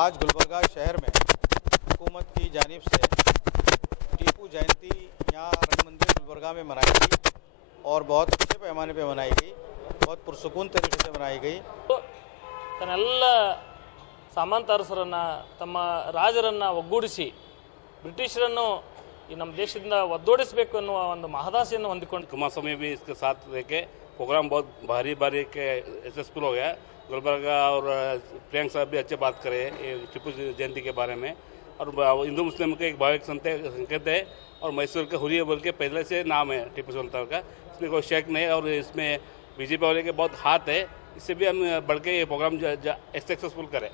आज गुलबर्गा शहर में हुकूमत की जानिब से टीपू जयंती यहाँ रंगमंदिर गुलबर्गा में मनाई गई और बहुत अच्छे पैमाने पे मनाई गई, बहुत पुरसुकून तरीके से मनाई गई। ತನ್ನೆಲ್ಲ ಸಾಮಂತ ಅರಸರನ್ನು ತಮ್ಮ ರಾಜರನ್ನು ಒಗ್ಗೂಡಿಸಿ ಬ್ರಿಟಿಷರನ್ನು ಈ ನಮ್ಮ ದೇಶದಿಂದ ಒದ್ದೋಡಿಸಬೇಕು ಅನ್ನುವ ಒಂದು ಮಹದಾಸೆಯನ್ನು ಹೊಂದಿಕೊಂಡು कुमारस्वामी भी इसके साथ लेके प्रोग्राम बहुत भारी के सक्सेसफुल हो गया। गुलबर्गा और प्रियंक साहब भी अच्छे बात करे टीपू जयंती के बारे में, और हिंदू मुस्लिम के एक भाविक संकेत है, और मैसूर के हुरिया बोल के पहले से नाम है टीपू सुल्तान का, इसमें कोई शक नहीं। और इसमें बीजेपी वाले के बहुत हाथ है, इससे भी हम बढ़ के ये प्रोग्राम सक्सेसफुल करें।